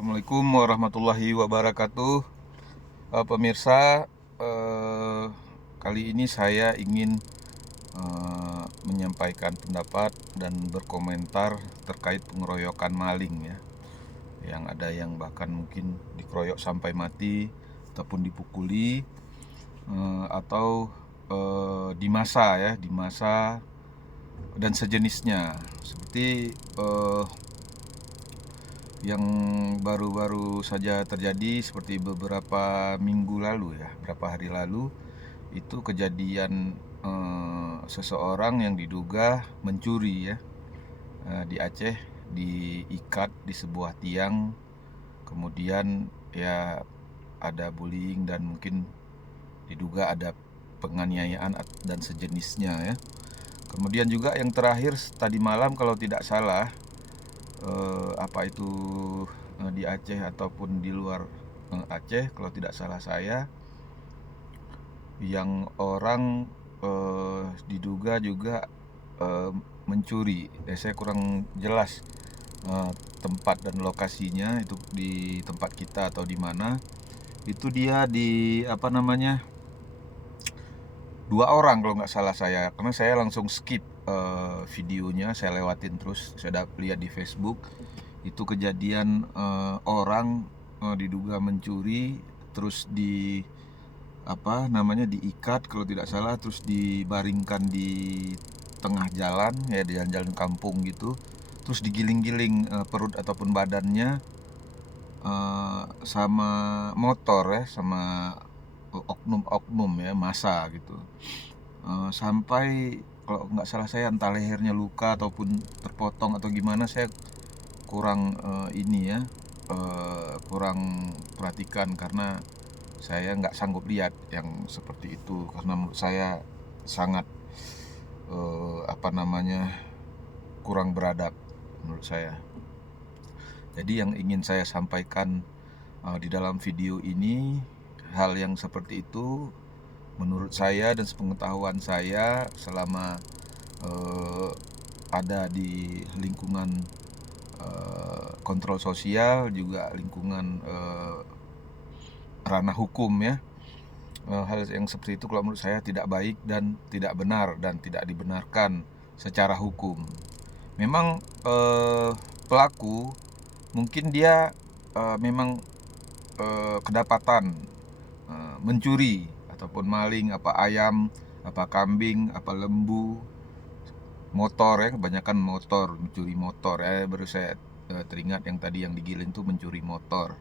Assalamualaikum warahmatullahi wabarakatuh. Pemirsa, eh, kali ini saya ingin menyampaikan pendapat dan berkomentar terkait pengeroyokan maling ya. Yang ada yang bahkan mungkin dikeroyok sampai mati ataupun dipukuli, atau di masa ya, di masa dan sejenisnya. Seperti yang baru-baru saja terjadi seperti beberapa minggu lalu ya, beberapa hari lalu itu kejadian seseorang yang diduga mencuri ya, di Aceh, diikat di sebuah tiang, kemudian ya ada bullying dan mungkin diduga ada penganiayaan dan sejenisnya ya. Kemudian juga yang terakhir tadi malam kalau tidak salah, apa itu di Aceh ataupun di luar Aceh, kalau tidak salah saya, yang orang diduga juga mencuri. Saya kurang jelas tempat dan lokasinya itu di tempat kita atau di mana. Itu dia di apa namanya, 2 orang kalau nggak salah saya, karena saya langsung skip videonya, saya lewatin terus. Saya lihat di Facebook itu kejadian orang diduga mencuri, terus di apa namanya, diikat kalau tidak salah, terus dibaringkan di tengah jalan ya, di jalan-jalan kampung gitu, terus digiling-giling perut ataupun badannya sama motor ya, sama oknum-oknum ya, masa gitu. Sampai kalau nggak salah saya entah lehernya luka ataupun terpotong atau gimana, saya kurang ini ya, kurang perhatikan karena saya nggak sanggup lihat yang seperti itu, karena menurut saya sangat apa namanya, kurang beradab menurut saya. Jadi yang ingin saya sampaikan di dalam video ini, hal yang seperti itu menurut saya dan sepengetahuan saya selama ada di lingkungan kontrol sosial, juga lingkungan ranah hukum ya, hal yang seperti itu kalau menurut saya tidak baik dan tidak benar dan tidak dibenarkan secara hukum. Memang pelaku mungkin dia memang kedapatan mencuri ataupun maling, apa ayam, apa kambing, apa lembu, motor ya, kebanyakan motor, mencuri motor ya. Baru saya teringat yang tadi yang digiling tuh mencuri motor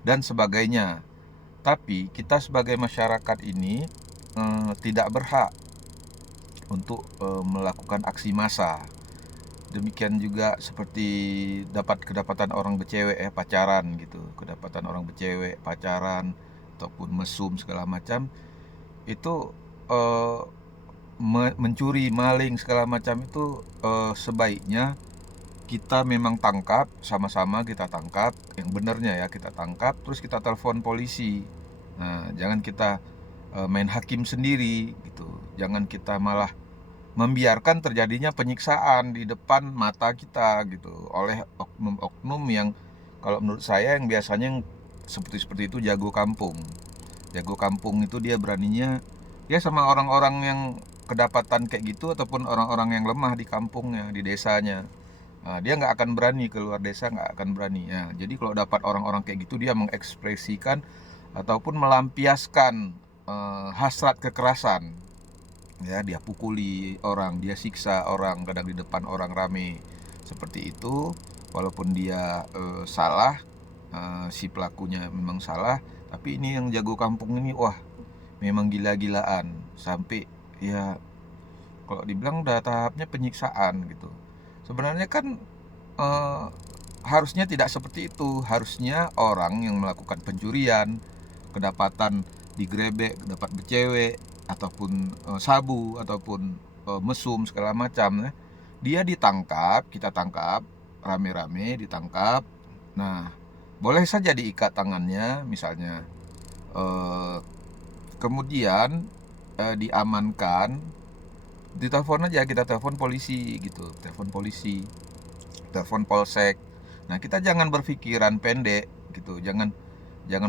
dan sebagainya. Tapi kita sebagai masyarakat ini tidak berhak untuk melakukan aksi massa. Demikian juga seperti kedapatan orang bercewek ya, pacaran gitu, kedapatan orang bercewek pacaran ataupun mesum segala macam, itu eh, mencuri, maling segala macam itu sebaiknya kita memang tangkap, sama-sama kita tangkap, yang benarnya ya kita tangkap, terus kita telepon polisi. Nah, jangan kita main hakim sendiri gitu, jangan kita malah membiarkan terjadinya penyiksaan di depan mata kita gitu oleh oknum-oknum yang kalau menurut saya yang biasanya yang seperti itu jago kampung. Jago kampung itu dia beraninya ya sama orang-orang yang kedapatan kayak gitu ataupun orang-orang yang lemah di kampungnya, di desanya. Nah, dia nggak akan berani keluar desa, nggak akan berani ya. Jadi kalau dapat orang-orang kayak gitu, dia mengekspresikan ataupun melampiaskan hasrat kekerasan ya, dia pukuli orang, dia siksa orang, kadang di depan orang rame seperti itu. Walaupun dia salah, si pelakunya memang salah, tapi ini yang jago kampung ini wah memang gila-gilaan sampai ya, kalau dibilang udah tahapnya penyiksaan gitu. Sebenarnya kan eh, harusnya tidak seperti itu. Harusnya orang yang melakukan pencurian, kedapatan digrebek, dapat becewek ataupun sabu ataupun mesum segala macam ya, dia ditangkap, kita tangkap rame-rame, ditangkap. Nah, boleh saja diikat tangannya misalnya, eh, kemudian diamankan, ditelepon aja, kita telepon polisi gitu, telepon polisi, telepon polsek. Nah, kita jangan berpikiran pendek. gitu. Jangan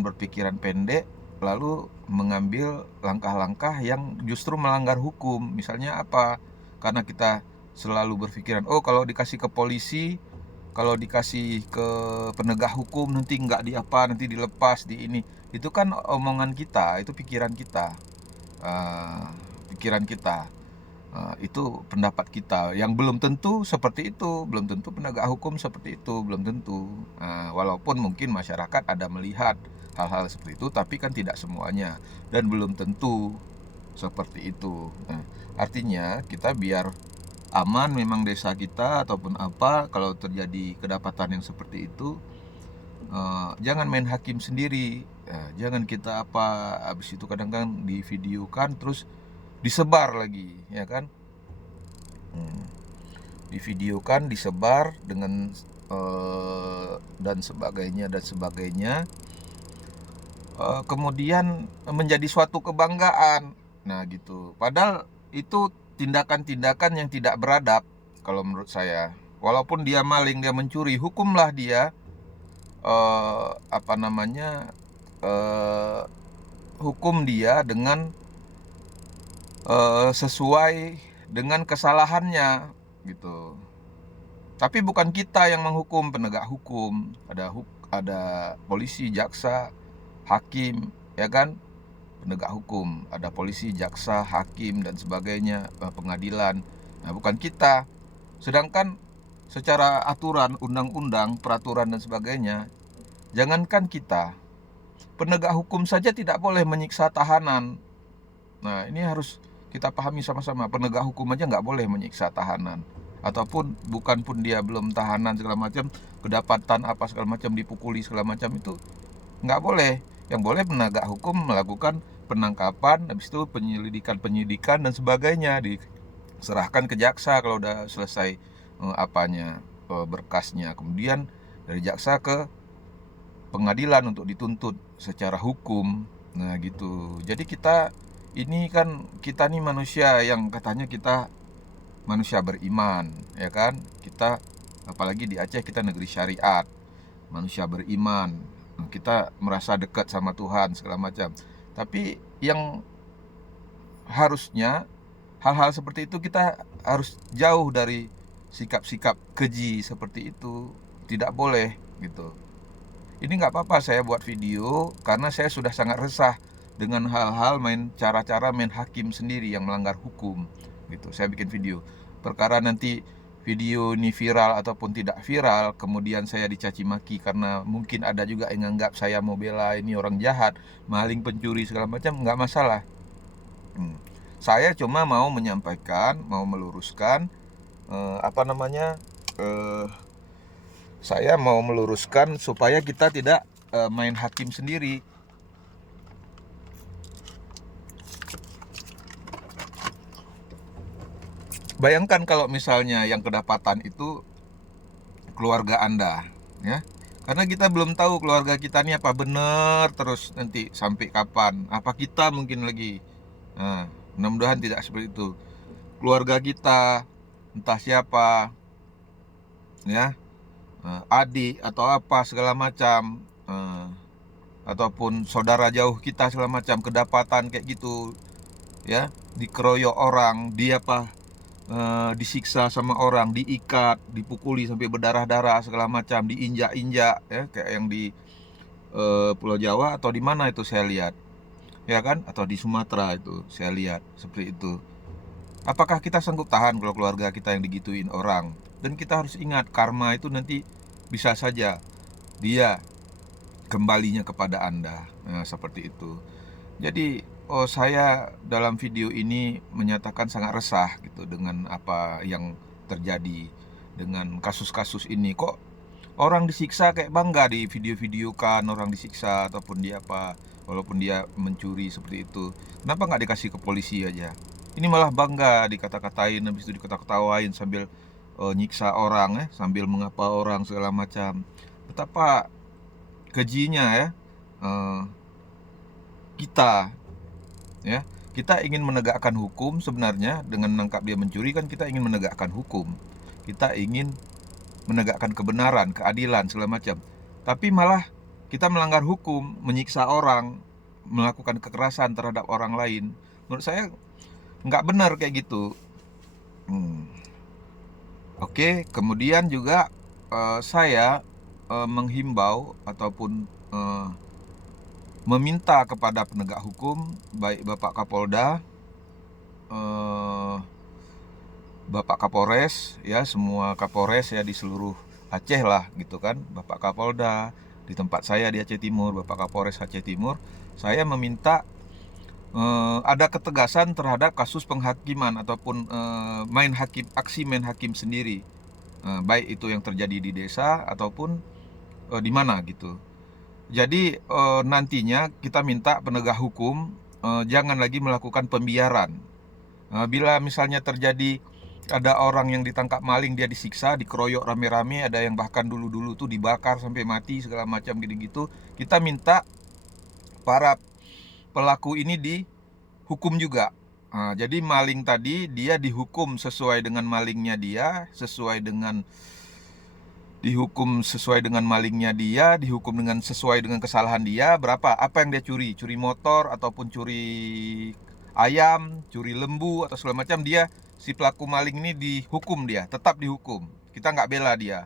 berpikiran pendek lalu mengambil langkah-langkah yang justru melanggar hukum. Misalnya apa? Karena kita selalu berpikiran, oh kalau dikasih ke polisi, kalau dikasih ke penegak hukum nanti nggak nanti dilepas di ini. Itu kan omongan kita, itu pikiran kita. Pikiran kita. Itu pendapat kita yang belum tentu seperti itu, belum tentu penegak hukum seperti itu, belum tentu. Walaupun mungkin masyarakat ada melihat hal-hal seperti itu, tapi kan tidak semuanya dan belum tentu seperti itu. Artinya kita biar aman memang desa kita ataupun apa, kalau terjadi kedapatan yang seperti itu, jangan main hakim sendiri. Jangan kita habis itu kadang-kadang divideokan terus disebar lagi, ya kan? Divideokan, disebar dengan dan sebagainya, kemudian menjadi suatu kebanggaan. Nah gitu. Padahal itu tindakan-tindakan yang tidak beradab kalau menurut saya. Walaupun dia maling, dia mencuri, hukumlah dia hukum dia dengan sesuai dengan kesalahannya gitu. Tapi bukan kita yang menghukum, penegak hukum, ada polisi, jaksa, hakim, ya kan? Penegak hukum, ada polisi, jaksa, hakim dan sebagainya, pengadilan. Nah, bukan kita. Sedangkan secara aturan, undang-undang, peraturan dan sebagainya, jangankan kita, penegak hukum saja tidak boleh menyiksa tahanan. Nah, ini harus kita pahami sama-sama. Penegak hukum aja nggak boleh menyiksa tahanan. Ataupun bukan pun dia belum tahanan segala macam, kedapatan apa segala macam, dipukuli segala macam, itu nggak boleh. Yang boleh penegak hukum melakukan penangkapan, habis itu penyidikan dan sebagainya, diserahkan ke jaksa kalau udah selesai berkasnya. Kemudian dari jaksa ke pengadilan untuk dituntut secara hukum. Nah gitu. Jadi kita nih manusia yang katanya kita manusia beriman, ya kan? Kita apalagi di Aceh, kita negeri syariat, manusia beriman, kita merasa dekat sama Tuhan segala macam. Tapi yang harusnya hal-hal seperti itu kita harus jauh dari sikap-sikap keji seperti itu. Tidak boleh gitu. Ini nggak apa-apa saya buat video karena saya sudah sangat resah dengan hal-hal cara-cara main hakim sendiri yang melanggar hukum gitu. Saya bikin video. Perkara nanti video ini viral ataupun tidak viral, kemudian saya dicaci maki karena mungkin ada juga yang anggap saya mau bela ini orang jahat, maling, pencuri segala macam, nggak masalah. Saya cuma mau menyampaikan, mau meluruskan saya mau meluruskan supaya kita tidak main hakim sendiri. Bayangkan kalau misalnya yang kedapatan itu keluarga Anda, ya. Karena kita belum tahu keluarga kita ini apa benar terus nanti sampai kapan. Apa kita mungkin lagi. Nah, mudah-mudahan tidak seperti itu. Keluarga kita, entah siapa, ya, adik atau apa segala macam, ataupun saudara jauh kita segala macam, kedapatan kayak gitu, ya, dikeroyok orang, disiksa sama orang, diikat, dipukuli sampai berdarah-darah segala macam, diinjak-injak, ya, kayak yang di Pulau Jawa atau di mana itu saya lihat, ya kan, atau di Sumatera itu saya lihat seperti itu. Apakah kita sanggup tahan kalau keluarga kita yang digituin orang? Dan kita harus ingat, karma itu nanti bisa saja dia kembalinya kepada Anda. Nah, seperti itu. Jadi saya dalam video ini menyatakan sangat resah gitu dengan apa yang terjadi dengan kasus-kasus ini. Kok orang disiksa kayak bangga di video-videokan orang disiksa ataupun dia walaupun dia mencuri seperti itu. Kenapa nggak dikasih ke polisi aja? Ini malah bangga dikata-katain, habis itu dikata-ketawain sambil nyiksa orang, ya, sambil mengapa orang segala macam. Betapa kejinya, ya. Kita ingin menegakkan hukum. Sebenarnya dengan menangkap dia mencuri kan kita ingin menegakkan hukum, kita ingin menegakkan kebenaran, keadilan segala macam. Tapi malah kita melanggar hukum, menyiksa orang, melakukan kekerasan terhadap orang lain. Menurut saya nggak benar kayak gitu. Oke, kemudian juga saya menghimbau ataupun meminta kepada penegak hukum, baik Bapak Kapolda, Bapak Kapolres, ya semua Kapolres ya di seluruh Aceh lah gitu kan, Bapak Kapolda, di tempat saya di Aceh Timur, Bapak Kapolres Aceh Timur, saya meminta ada ketegasan terhadap kasus penghakiman ataupun aksi main hakim sendiri, baik itu yang terjadi di desa ataupun di mana gitu. Jadi nantinya kita minta penegak hukum jangan lagi melakukan pembiaran. Bila misalnya terjadi ada orang yang ditangkap maling, dia disiksa, dikeroyok rame-rame, ada yang bahkan dulu-dulu tuh dibakar sampai mati segala macam gitu-gitu, kita minta para pelaku ini dihukum juga. Jadi maling tadi dia dihukum sesuai dengan malingnya dia, dihukum sesuai dengan malingnya dia, dihukum dengan sesuai dengan kesalahan dia, berapa, apa yang dia curi motor ataupun curi ayam, curi lembu atau segala macam, dia si pelaku maling ini dihukum, dia tetap dihukum. Kita nggak bela dia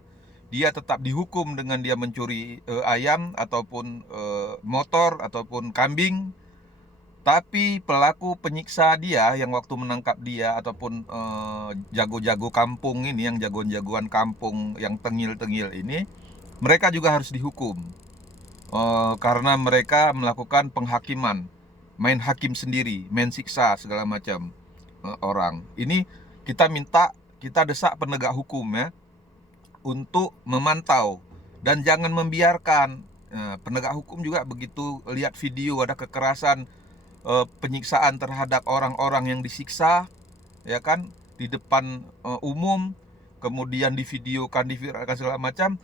tetap dihukum dengan dia mencuri ayam ataupun motor ataupun kambing. Tapi pelaku penyiksa dia yang waktu menangkap dia ataupun jago-jago kampung ini, yang jagoan-jagoan kampung yang tengil-tengil ini, mereka juga harus dihukum karena mereka melakukan penghakiman, main hakim sendiri, main siksa segala macam orang. Ini kita desak penegak hukum ya untuk memantau dan jangan membiarkan. Penegak hukum juga begitu lihat video ada kekerasan, penyiksaan terhadap orang-orang yang disiksa, ya kan, di depan umum, kemudian divideokan, diviralkan segala macam.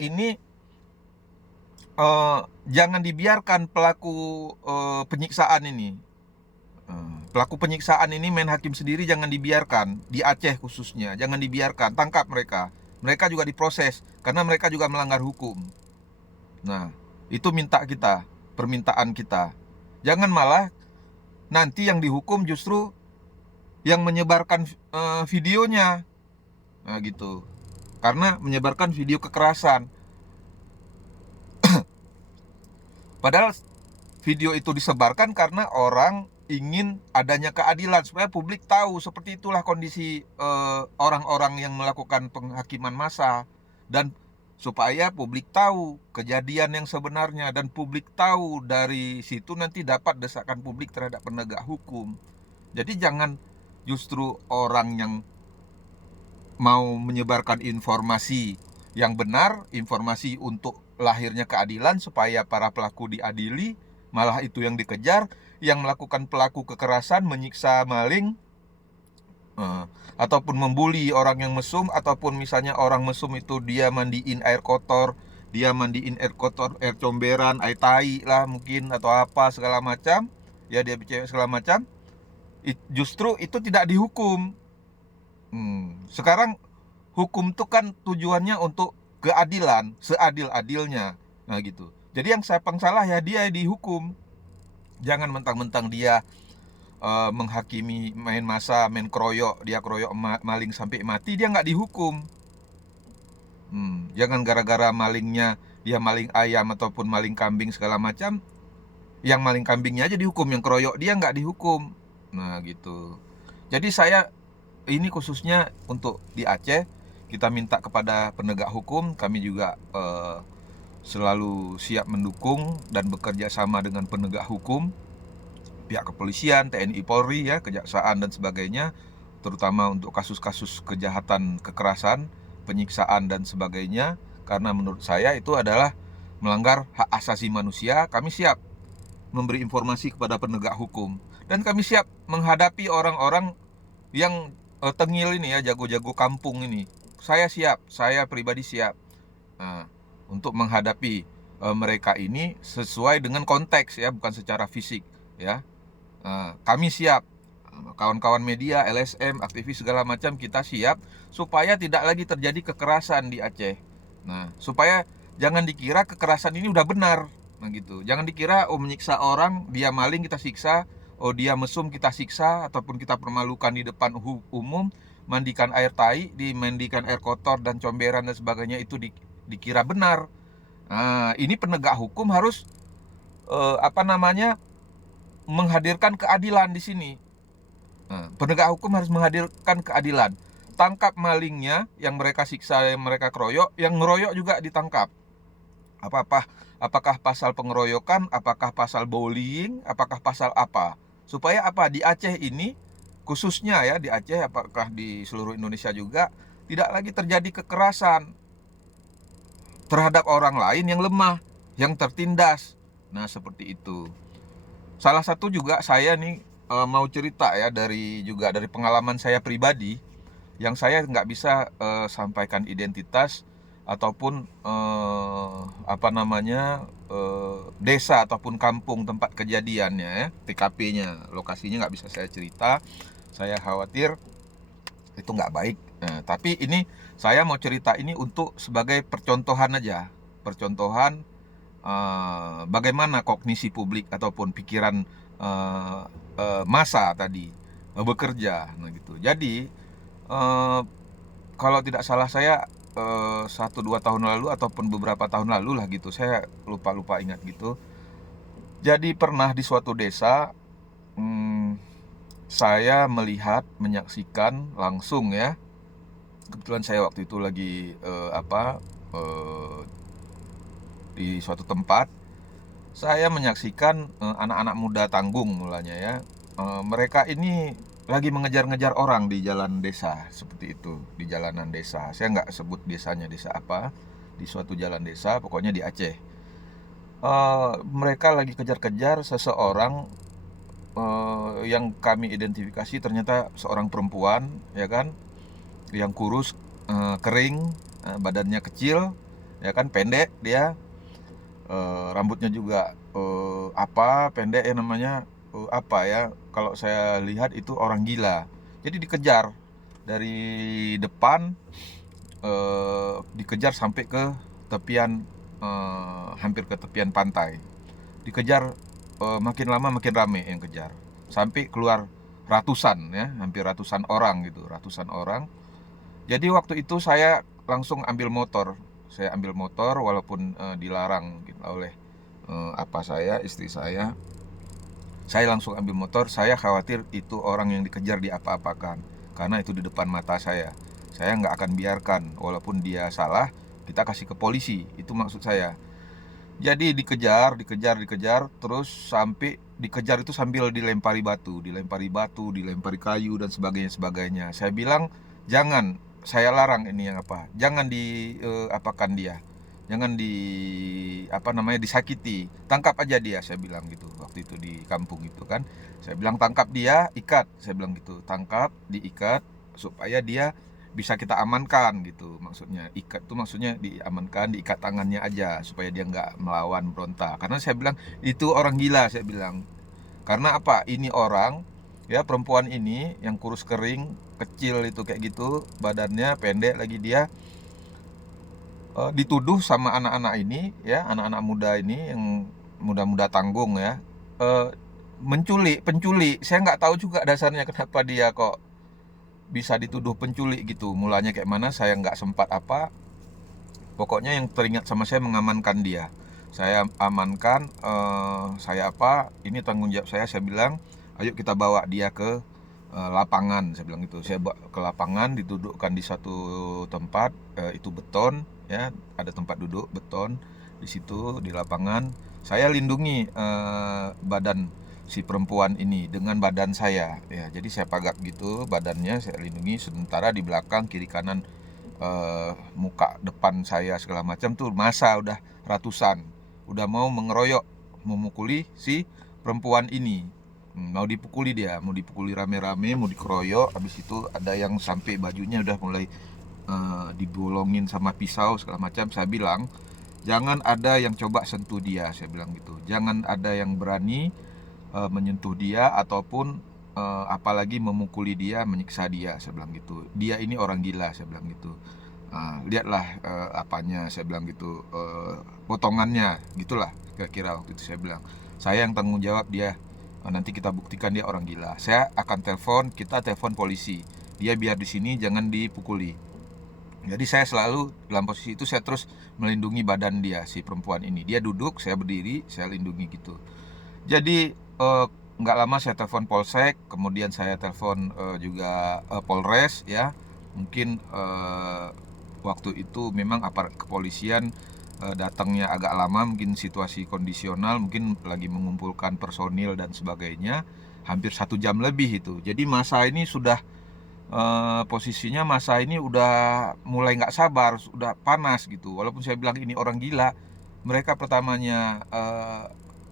Ini jangan dibiarkan pelaku penyiksaan ini, main hakim sendiri, jangan dibiarkan. Di Aceh khususnya jangan dibiarkan, tangkap mereka. Mereka juga diproses karena mereka juga melanggar hukum. Nah, itu permintaan kita. Jangan malah nanti yang dihukum justru yang menyebarkan videonya, nah, gitu. Karena menyebarkan video kekerasan. Padahal video itu disebarkan karena orang ingin adanya keadilan, supaya publik tahu seperti itulah kondisi orang-orang yang melakukan penghakiman massa, dan supaya publik tahu kejadian yang sebenarnya, dan publik tahu dari situ nanti dapat desakan publik terhadap penegak hukum. Jadi jangan justru orang yang mau menyebarkan informasi yang benar, informasi untuk lahirnya keadilan supaya para pelaku diadili, malah itu yang dikejar, yang melakukan pelaku kekerasan, menyiksa maling, ataupun membuli orang yang mesum, ataupun misalnya orang mesum itu dia mandiin air kotor, air comberan, air tai lah mungkin, atau apa segala macam, ya dia cewek segala macam, justru itu tidak dihukum. Sekarang hukum itu kan tujuannya untuk keadilan, seadil-adilnya, nah gitu. Jadi yang siapa yang salah ya dia dihukum. Jangan mentang-mentang dia menghakimi main massa, main keroyok, dia keroyok maling sampai mati, dia nggak dihukum. Jangan gara-gara malingnya dia maling ayam ataupun maling kambing segala macam, yang maling kambingnya aja dihukum, yang keroyok dia nggak dihukum. Nah gitu. Jadi saya ini khususnya untuk di Aceh, kita minta kepada penegak hukum, kami juga selalu siap mendukung dan bekerja sama dengan penegak hukum, pihak kepolisian, TNI, Polri, ya, kejaksaan dan sebagainya, terutama untuk kasus-kasus kejahatan, kekerasan, penyiksaan dan sebagainya, karena menurut saya itu adalah melanggar hak asasi manusia. Kami siap memberi informasi kepada penegak hukum, dan kami siap menghadapi orang-orang yang tengil ini ya, jago-jago kampung ini. Saya siap, saya pribadi siap untuk menghadapi mereka ini sesuai dengan konteks ya, bukan secara fisik ya. Kami siap, kawan-kawan media, LSM, aktivis segala macam, kita siap supaya tidak lagi terjadi kekerasan di Aceh. Nah, supaya jangan dikira kekerasan ini udah benar. Nah gitu, jangan dikira menyiksa orang, dia maling kita siksa, dia mesum kita siksa, ataupun kita permalukan di depan umum, mandikan air tai, dimandikan air kotor dan comberan dan sebagainya, itu dikira benar. Nah, ini penegak hukum harus menghadirkan keadilan di sini. Nah, penegak hukum harus menghadirkan keadilan. Tangkap malingnya yang mereka siksa, yang mereka keroyok, yang ngeroyok juga ditangkap. Apakah pasal pengeroyokan, apakah pasal bullying, apakah pasal apa? Supaya apa? Di Aceh ini khususnya ya, di Aceh, apakah di seluruh Indonesia juga, tidak lagi terjadi kekerasan terhadap orang lain yang lemah, yang tertindas. Nah, seperti itu. Salah satu juga saya nih mau cerita ya, dari pengalaman saya pribadi, yang saya nggak bisa sampaikan identitas ataupun desa ataupun kampung tempat kejadiannya ya, TKP-nya, lokasinya nggak bisa saya cerita. Saya khawatir itu nggak baik. Nah, tapi ini saya mau cerita ini untuk sebagai percontohan aja, percontohan bagaimana kognisi publik ataupun pikiran massa tadi bekerja. Nah gitu. Jadi kalau tidak salah saya 1-2 tahun lalu ataupun beberapa tahun lalu lah gitu, saya lupa ingat gitu. Jadi pernah di suatu desa, saya menyaksikan langsung ya. Kebetulan saya waktu itu lagi di suatu tempat. Saya menyaksikan anak-anak muda tanggung mulanya ya. Mereka ini lagi mengejar-ngejar orang di jalan desa, seperti itu, di jalanan desa. Saya nggak sebut desanya desa apa, di suatu jalan desa, pokoknya di Aceh. Mereka lagi kejar-kejar seseorang yang kami identifikasi ternyata seorang perempuan, ya kan, yang kurus, kering, badannya kecil, ya kan, pendek dia. Rambutnya juga pendek ya namanya, kalau saya lihat itu orang gila. Jadi dikejar dari depan, dikejar sampai ke tepian, hampir ke tepian pantai. Dikejar, makin lama makin rame yang kejar, sampai keluar ratusan ya, hampir ratusan orang gitu, ratusan orang. Jadi waktu itu saya langsung ambil motor. Saya ambil motor walaupun dilarang gitu oleh istri saya. Saya langsung ambil motor. Saya khawatir itu orang yang dikejar diapa-apakan, karena itu di depan mata saya. Saya nggak akan biarkan, walaupun dia salah, kita kasih ke polisi. Itu maksud saya. Jadi dikejar, terus sampai dikejar itu sambil dilempari batu, dilempari kayu dan sebagainya. Saya bilang, jangan, saya larang ini jangan diapakan dia, jangan disakiti, tangkap aja dia, saya bilang gitu. Waktu itu di kampung itu kan, saya bilang tangkap dia, ikat, saya bilang gitu, tangkap, diikat supaya dia bisa kita amankan gitu. Maksudnya ikat tuh maksudnya diamankan, diikat tangannya aja supaya dia nggak melawan, berontak. Karena saya bilang itu orang gila, saya bilang. Karena apa? Ini orang ya, perempuan ini yang kurus kering, kecil itu kayak gitu, badannya pendek lagi, dia dituduh sama anak-anak ini ya, anak-anak muda ini yang muda-muda tanggung ya, penculik. Saya nggak tahu juga dasarnya kenapa dia kok bisa dituduh penculik gitu. Mulanya kayak mana saya nggak sempat pokoknya yang teringat sama saya mengamankan dia. Saya amankan, ini tanggung jawab saya bilang, ayo kita bawa dia ke lapangan, saya bilang gitu. Saya bawa ke lapangan, didudukkan di satu tempat, itu beton ya, ada tempat duduk beton di situ di lapangan. Saya lindungi badan si perempuan ini dengan badan saya ya. Jadi saya pagak gitu badannya, saya lindungi, sementara di belakang, kiri kanan, muka, depan saya segala macam tuh masa udah ratusan, udah mau mengeroyok, memukuli si perempuan ini. Mau dipukuli rame-rame, mau dikeroyok. Habis itu ada yang sampai bajunya udah mulai dibolongin sama pisau segala macam. Saya bilang, jangan ada yang coba sentuh dia, saya bilang gitu. Jangan ada yang berani menyentuh dia ataupun apalagi memukuli dia, menyiksa dia, saya bilang gitu. Dia ini orang gila, saya bilang gitu. Lihatlah apanya, saya bilang gitu, potongannya, gitulah kira-kira waktu itu saya bilang. Saya yang tanggung jawab dia, nanti kita buktikan dia orang gila. Saya akan kita telepon polisi. Dia biar di sini, jangan dipukuli. Jadi saya selalu dalam posisi itu, saya terus melindungi badan dia, si perempuan ini. Dia duduk, saya berdiri, saya lindungi gitu. Jadi nggak lama saya telepon polsek, kemudian saya telepon juga polres ya. Mungkin waktu itu memang aparat kepolisian datangnya agak lama, mungkin situasi kondisional, mungkin lagi mengumpulkan personil dan sebagainya. Hampir 1 jam lebih itu. Jadi masa ini sudah posisinya, masa ini udah mulai nggak sabar, sudah panas gitu. Walaupun saya bilang ini orang gila, mereka pertamanya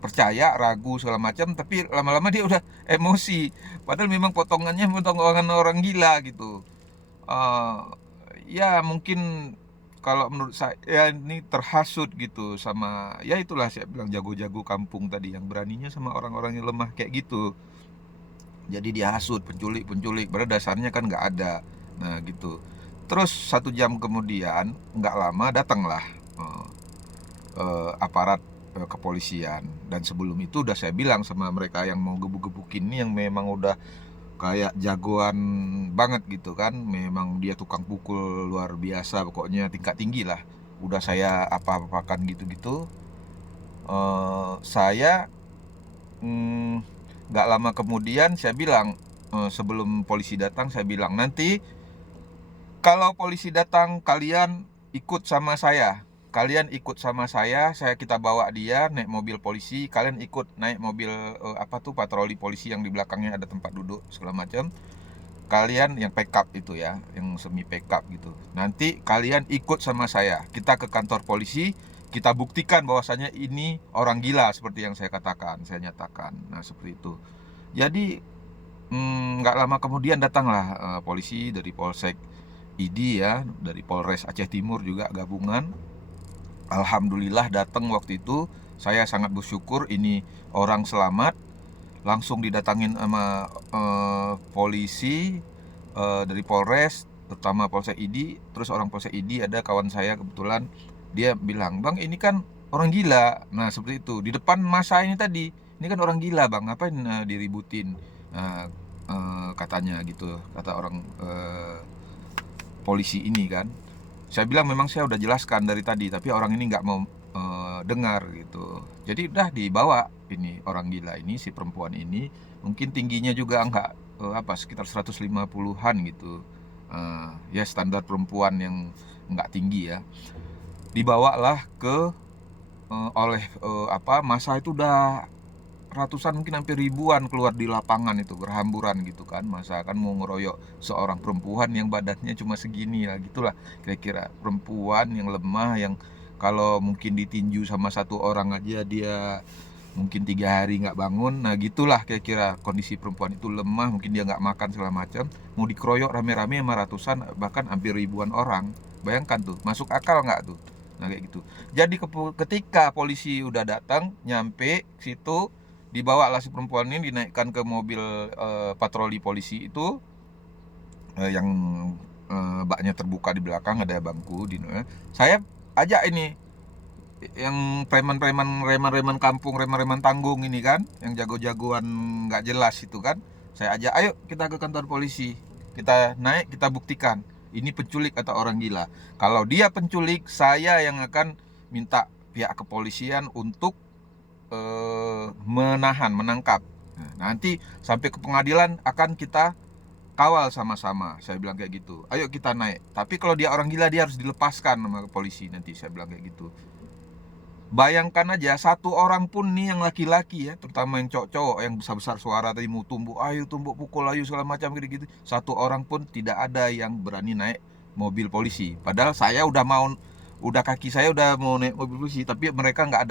percaya, ragu segala macam, tapi lama-lama dia udah emosi. Padahal memang potongan orang gila gitu. Ya mungkin kalau menurut saya ini terhasut gitu sama, ya itulah saya bilang jago-jago kampung tadi, yang beraninya sama orang-orang yang lemah kayak gitu. Jadi dia hasut, penculik, padahal dasarnya kan nggak ada. Nah gitu. Terus 1 jam kemudian, nggak lama datanglah aparat kepolisian. Dan sebelum itu udah saya bilang sama mereka yang mau gebuk-gebukin ini, yang memang udah kayak jagoan banget gitu kan, memang dia tukang pukul luar biasa, pokoknya tingkat tinggi lah. Udah saya apa-apakan gitu-gitu. Saya nggak lama kemudian saya bilang, sebelum polisi datang saya bilang, nanti kalau polisi datang kalian ikut sama saya. Kita bawa dia naik mobil polisi, kalian ikut naik mobil patroli polisi yang di belakangnya ada tempat duduk segala macam. Kalian yang backup itu ya, yang semi backup gitu. Nanti kalian ikut sama saya. Kita ke kantor polisi, kita buktikan bahwasanya ini orang gila seperti yang saya katakan, saya nyatakan. Nah, seperti itu. Jadi nggak lama kemudian datanglah polisi dari Polsek ID ya, dari Polres Aceh Timur juga gabungan. Alhamdulillah datang waktu itu. Saya sangat bersyukur ini orang selamat. Langsung didatangin sama polisi dari Polres, terutama Polsek ID. Terus orang Polsek ID ada kawan saya kebetulan, dia bilang, "Bang, ini kan orang gila." Nah seperti itu, di depan masa ini tadi, "Ini kan orang gila bang, ngapain diributin?" Nah, katanya gitu, kata orang polisi ini kan. Saya bilang memang saya udah jelaskan dari tadi, tapi orang ini nggak mau dengar gitu. Jadi udah dibawa ini orang gila ini, si perempuan ini, mungkin tingginya juga nggak sekitar 150-an gitu. Ya standar perempuan yang nggak tinggi ya. Dibawalah ke oleh masa itu udah ratusan, mungkin hampir ribuan keluar di lapangan itu, berhamburan gitu kan. Masa kan mau ngeroyok seorang perempuan yang badannya cuma segini lah, gitulah kira-kira. Perempuan yang lemah, yang kalau mungkin ditinju sama satu orang aja dia mungkin 3 hari nggak bangun. Nah gitulah kira-kira kondisi perempuan itu, lemah, mungkin dia nggak makan segala macam, mau dikeroyok rame-rame sama ratusan, bahkan hampir ribuan orang. Bayangkan tuh, masuk akal nggak tuh? Nah kayak gitu. Jadi ketika polisi udah datang, nyampe situ, dibawalah si perempuan ini, dinaikkan ke mobil patroli polisi itu, yang baknya terbuka di belakang, ada bangku saya ajak ini yang reman-reman kampung, reman-reman tanggung ini kan, yang jago-jagoan nggak jelas itu kan, saya ajak, ayo kita ke kantor polisi, kita naik, kita buktikan ini penculik atau orang gila. Kalau dia penculik, saya yang akan minta pihak kepolisian untuk menangkap. Nah, nanti sampai ke pengadilan akan kita kawal sama-sama, saya bilang kayak gitu. Ayo kita naik. Tapi kalau dia orang gila, dia harus dilepaskan sama polisi nanti, saya bilang kayak gitu. Bayangkan aja, satu orang pun nih yang laki-laki ya, terutama yang cowok-cowok yang besar-besar suara tadi mau tumbuk, ayo tumbuk, pukul, ayo segala macam gitu-gitu. Satu orang pun tidak ada yang berani naik mobil polisi. Padahal saya udah kaki saya udah mau naik mobil polisi, tapi mereka nggak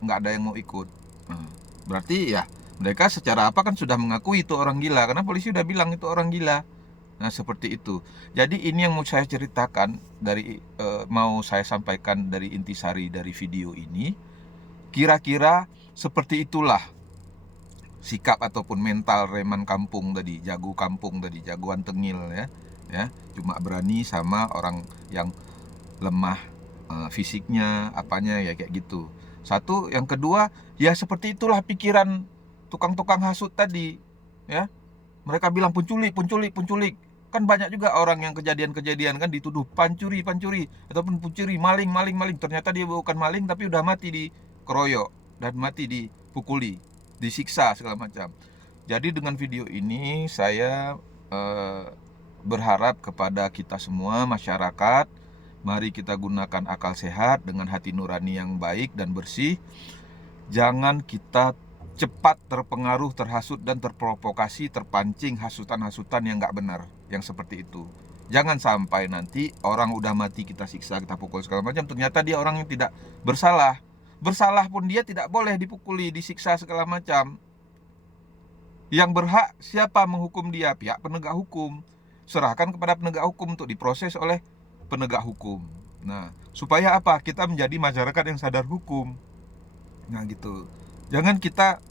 ada yang mau ikut. Berarti ya mereka secara apa kan sudah mengakui itu orang gila, karena polisi udah bilang itu orang gila. Nah seperti itu. Jadi ini yang mau saya ceritakan mau saya sampaikan dari intisari dari video ini. Kira-kira seperti itulah sikap ataupun mental reman kampung tadi, jagoan tengil ya. ya, cuma berani sama orang yang lemah fisiknya, apanya ya kayak gitu. Satu, yang kedua, ya seperti itulah pikiran tukang-tukang hasut tadi, ya. Mereka bilang penculik, penculik, penculik. Kan banyak juga orang yang kejadian-kejadian kan dituduh pancuri, pancuri, ataupun pencuri, maling, maling, maling. Ternyata dia bukan maling tapi udah mati dikeroyok dan mati dipukuli, disiksa segala macam. Jadi dengan video ini saya eh, berharap kepada kita semua masyarakat, mari kita gunakan akal sehat dengan hati nurani yang baik dan bersih. Jangan kita cepat terpengaruh, terhasut, dan terprovokasi, terpancing hasutan-hasutan yang nggak benar, yang seperti itu. Jangan sampai nanti orang udah mati kita siksa, kita pukul segala macam, ternyata dia orang yang tidak bersalah. Bersalah pun dia tidak boleh dipukuli, disiksa segala macam. Yang berhak siapa menghukum dia? Pihak penegak hukum. Serahkan kepada penegak hukum untuk diproses oleh penegak hukum. Nah, supaya apa? Kita menjadi masyarakat yang sadar hukum. Nah, gitu. Jangan kita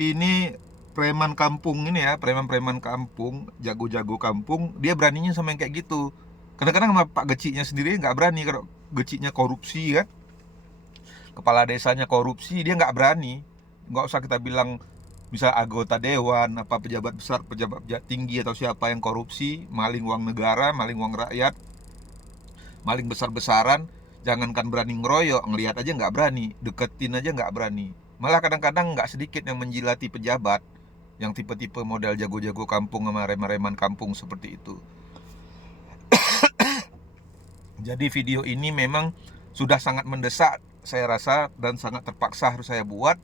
ini preman kampung ini ya, preman-preman kampung, jago-jago kampung, dia beraninya sama yang kayak gitu. Kadang-kadang sama Pak Geciknya sendiri nggak berani. Kalau Geciknya korupsi kan, kepala desanya korupsi, dia nggak berani. Nggak usah kita bilang bisa anggota dewan, apa pejabat besar, pejabat tinggi atau siapa yang korupsi, maling uang negara, maling uang rakyat, maling besar-besaran, jangankan berani ngeroyok, ngelihat aja nggak berani, deketin aja nggak berani. Malah kadang-kadang nggak sedikit yang menjilati pejabat, yang tipe-tipe model jago-jago kampung sama reman-reman kampung seperti itu. Jadi video ini memang sudah sangat mendesak saya rasa, dan sangat terpaksa harus saya buat,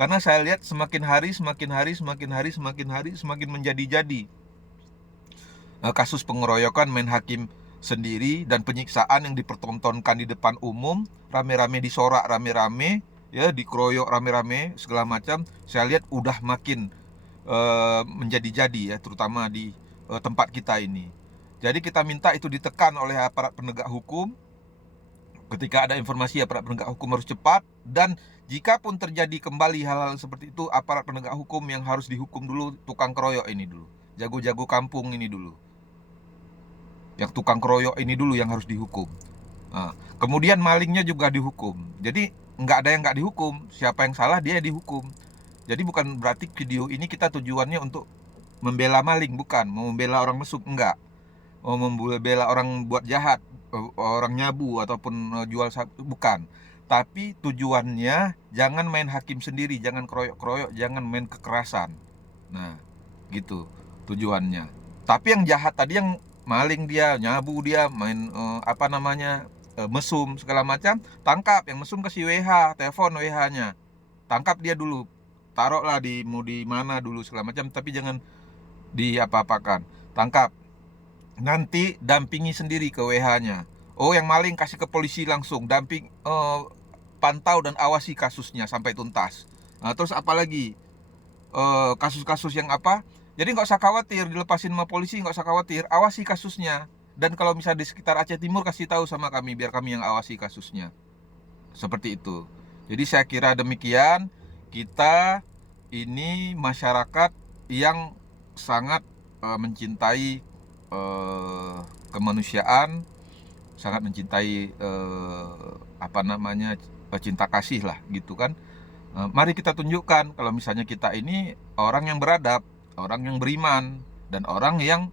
karena saya lihat semakin hari semakin menjadi-jadi kasus pengeroyokan main hakim sendiri dan penyiksaan yang dipertontonkan di depan umum, rame-rame disorak, rame-rame ya, dikeroyok rame-rame segala macam. Saya lihat udah makin menjadi-jadi ya, terutama di tempat kita ini. Jadi kita minta itu ditekan oleh aparat penegak hukum. Ketika ada informasi, aparat penegak hukum harus cepat, dan jika pun terjadi kembali hal-hal seperti itu, aparat penegak hukum yang harus dihukum dulu tukang keroyok ini dulu, jago-jago kampung ini dulu, yang tukang keroyok ini dulu yang harus dihukum. Nah, kemudian malingnya juga dihukum. Jadi nggak ada yang nggak dihukum, siapa yang salah dia dihukum. Jadi bukan berarti video ini kita tujuannya untuk membela maling, bukan, mau membela orang mesum, enggak, mau membela orang buat jahat, orang nyabu ataupun jual sabu, bukan. Tapi tujuannya jangan main hakim sendiri, jangan keroyok-keroyok, jangan main kekerasan. Nah, gitu tujuannya. Tapi yang jahat tadi, yang maling dia, nyabu dia, main mesum segala macam, tangkap. Yang mesum kasih WH, telepon WH-nya, tangkap dia dulu, taruhlah di mau di mana dulu segala macam, tapi jangan diapa-apakan, tangkap. Nanti dampingi sendiri ke WH-nya. Oh, yang maling kasih ke polisi langsung, pantau dan awasi kasusnya sampai tuntas. Nah, terus apalagi kasus-kasus yang apa? Jadi nggak usah khawatir dilepasin sama polisi, nggak usah khawatir, awasi kasusnya. Dan kalau misalnya di sekitar Aceh Timur, kasih tahu sama kami biar kami yang awasi kasusnya. Seperti itu. Jadi saya kira demikian. Kita ini masyarakat yang sangat mencintai kemanusiaan, sangat mencintai cinta kasih lah gitu kan. Mari kita tunjukkan kalau misalnya kita ini orang yang beradab, orang yang beriman, dan orang yang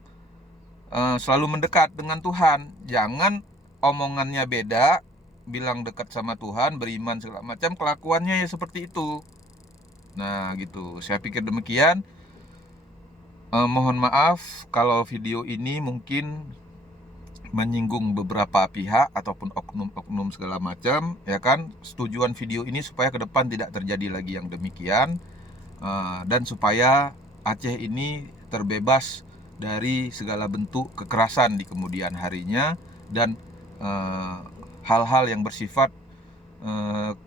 selalu mendekat dengan Tuhan. Jangan omongannya beda, bilang dekat sama Tuhan, beriman segala macam, kelakuannya ya seperti itu. Nah gitu, saya pikir demikian. Mohon maaf kalau video ini mungkin menyinggung beberapa pihak ataupun oknum-oknum segala macam, ya kan. Tujuan video ini supaya ke depan tidak terjadi lagi yang demikian, dan supaya Aceh ini terbebas dari segala bentuk kekerasan di kemudian harinya, dan hal-hal yang bersifat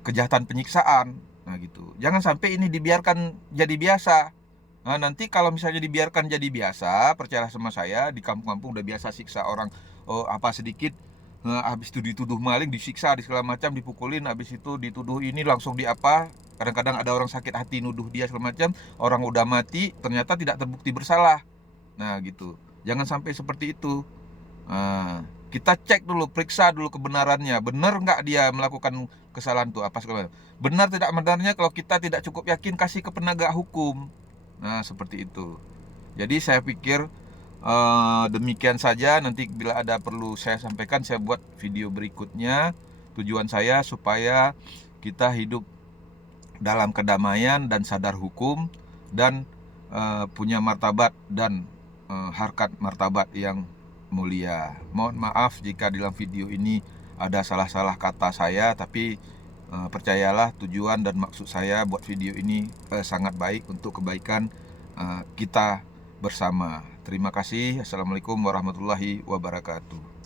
kejahatan penyiksaan. Nah gitu, jangan sampai ini dibiarkan jadi biasa. Nah, nanti kalau misalnya dibiarkan jadi biasa, percayalah sama saya, di kampung-kampung udah biasa siksa orang, apa sedikit, habis itu dituduh maling, disiksa, di segala macam, dipukulin, habis itu dituduh ini langsung diapa. Kadang-kadang ada orang sakit hati nuduh dia segala macam, orang udah mati, ternyata tidak terbukti bersalah. Nah gitu. Jangan sampai seperti itu. Kita cek dulu, periksa dulu kebenarannya. Benar nggak dia melakukan kesalahan itu, apa segala. Benar tidak benarnya, kalau kita tidak cukup yakin, kasih ke penegak hukum. Nah, seperti itu. Jadi saya pikir demikian saja. Nanti bila ada perlu saya sampaikan, saya buat video berikutnya. Tujuan saya supaya kita hidup dalam kedamaian dan sadar hukum, dan punya martabat dan harkat martabat yang mulia. Mohon maaf jika dalam video ini ada salah-salah kata saya, tapi percayalah, tujuan dan maksud saya buat video ini sangat baik untuk kebaikan kita bersama. Terima kasih. Assalamualaikum warahmatullahi wabarakatuh.